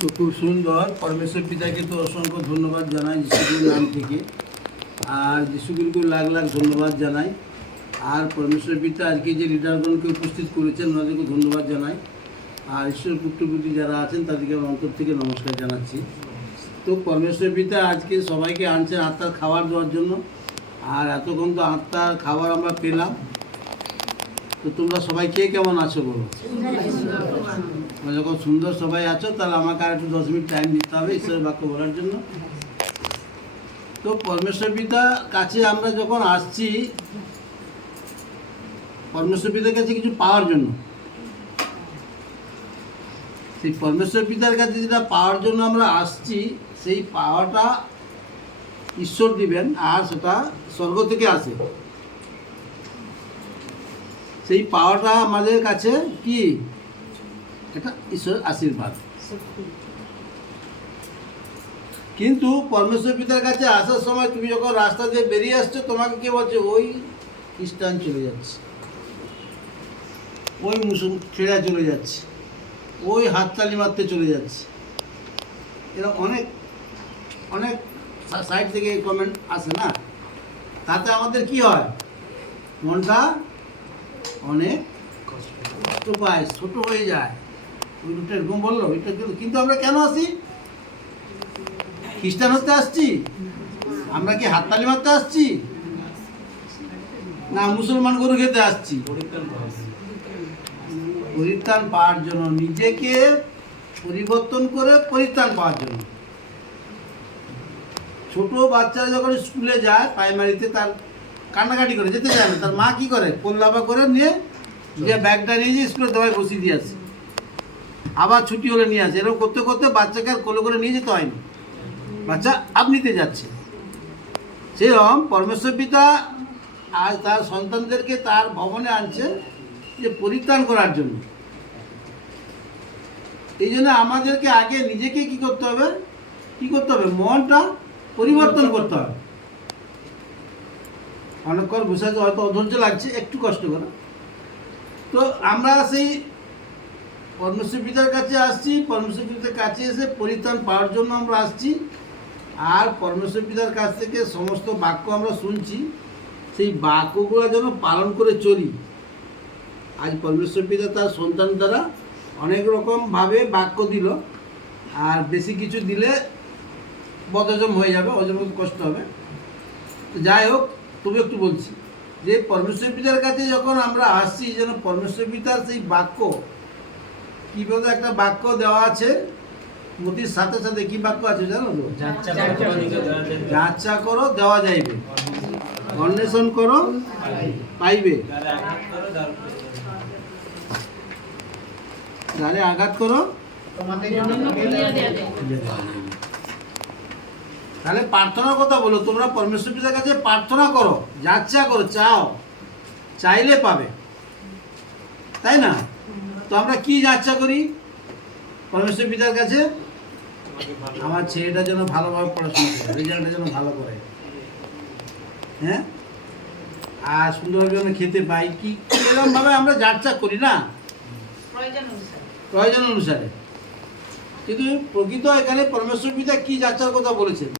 তো খুব সুন্দর। পরমেশ্বর পিতাকে তো অসংখ্য ধন্যবাদ জানাই যিশুগুরুর নাম থেকে। আর যিশুগুরুকে লাখ লাখ ধন্যবাদ জানাই। আর পরমেশ্বর পিতা আজকে যে লিডারগণকে উপস্থিত করেছেন, ওনাদেরকে ধন্যবাদ জানাই। আর ঈশ্বর পুত্রপুত্রী যারা আছেন, তাদেরকে আমি অন্তর থেকে নমস্কার জানাচ্ছি। তো পরমেশ্বর পিতা আজকে সবাইকে আনছেন আত্মার খাবার দেওয়ার জন্য। আর এতক্ষণ তো আত্মার খাবার আমরা পেলাম। তো তোমরা সবাই কে কেমন আছো বলো? যখন সুন্দর সবাই আছো, তাহলে আমাকে আর একটু দশ মিনিট টাইম দিতে হবে ঈশ্বরের বাক্য বলার জন্য। তো পরমেশ্বর পিতা কাছে আমরা যখন আসছি, পরমেশ্বর পিতার কাছে কিছু পাওয়ার জন্য। সেই পরমেশ্বর পিতার কাছে যেটা পাওয়ার জন্য আমরা আসছি, সেই পাওয়াটা ঈশ্বর দিবেন, আর সেটা স্বর্গ থেকে আসে। সেই পাওয়াটা আমাদের কাছে কি? এটা ঈশ্বরের আশীর্বাদ। কিন্তু পরমেশ্বর পিতার কাছে আসার সময় তুমি যখন রাস্তা দিয়ে বেরিয়ে আসছো তোমাকে কে বলছে? ওই খ্রিস্টান চলে যাচ্ছে। ওই মুসলিম ছেড়া চলে যাচ্ছে। ওই হাততালি মারতে চলে যাচ্ছে। এরা অনেক অনেক সাইড থেকে কমেন্ট আসে না? তাতে আমাদের কি হয়? মনটা অনেক কষ্ট পায় ছোট হয়ে যায়। ওই এরকম বলল কিন্তু- আমরা কেন আসি? খ্রিস্টান হতে আসছি? আমরা কি হাততালি মারতে আসছি? না, মুসলমান গরু খেতে আসছি? পরিত্রাণ পাওয়ার জন্য, নিজেকে পরিবর্তন করে পরিত্রাণ পাওয়ার জন্য। ছোট বাচ্চারা যখন স্কুলে যায় প্রাইমারিতে তার কান্নাকাটি করে, যেতে চায় না, তার মা কি করে? কোল্লাপা করে নিয়ে, যে ব্যাগটা নিয়ে যে স্কুলে দেওয়ায় বসিয়ে দিয়ে আসে। আবার ছুটি হলে নিয়ে আসে। এরকম করতে করতে বাচ্চাকে আর কোলে করে নিয়ে যেতে হয়নি। বাচ্চা আপনিতে যাচ্ছে। সেরকম পরমেশ্বর পিতা আজ তার সন্তানদেরকে তার ভবনে আনছে যে পরিত্রাণ করার জন্য। এই জন্য আমাদেরকে আগে নিজেকে কি করতে হবে? কি করতে হবে? মনটা পরিবর্তন করতে হবে। অনেকক্ষণ বসে হয়তো অধৈর্য লাগছে, একটু কষ্ট করো। তো আমরা সেই পরমেশ্বর পিতার কাছে আসছি পরমেশ্বর পিতার কাছে এসে পরিত্রাণ পাওয়ার জন্য আমরা আসছি। আর পরমেশ্বর পিতার কাছ থেকে সমস্ত বাক্য আমরা শুনছি। সেই বাক্যগুলো যেন পালন করে চলি। আজ পরমেশ্বর পিতা তার সন্তান দ্বারা অনেক রকমভাবে বাক্য দিল। আর বেশি কিছু দিলে বদহজম হয়ে যাবে হতে কষ্ট হবে। তো যাই হোক, তবু একটু বলছি যে পরমেশ্বর পিতার কাছে যখন আমরা আসছি, যেন পরমেশ্বর পিতার সেই বাক্য কীভাবে একটা বাক্য দেওয়া আছে মতির সাথে সাথে কি বাক্য আছে জানো তো? যাচ্ছা করো দেওয়া যাইবে। অন্বেষণ করো পাইবে। যারে আঘাত করো। তাহলে প্রার্থনার কথা বলো তোমরা পরমেশ্বর পিতার কাছে প্রার্থনা করো যাচ্ছা করো চাও চাইলে পাবে। তাই না? তো আমরা কি যাচ্ছা করি? পরমেশ্বর পিতার কাছে? আমার ছেলেটা যেন ভালোভাবে পড়াশোনা করে রেজাল্টটা যেন ভালো করে। হ্যাঁ? আর সুন্দরভাবে যেন খেতে পাই কি এরকমভাবে আমরা যাচ্ছা করি না? প্রয়োজন অনুসারে। কিন্তু প্রকৃত এখানে পরমেশ্বর পিতা কি যাত্রার কথা বলেছেন?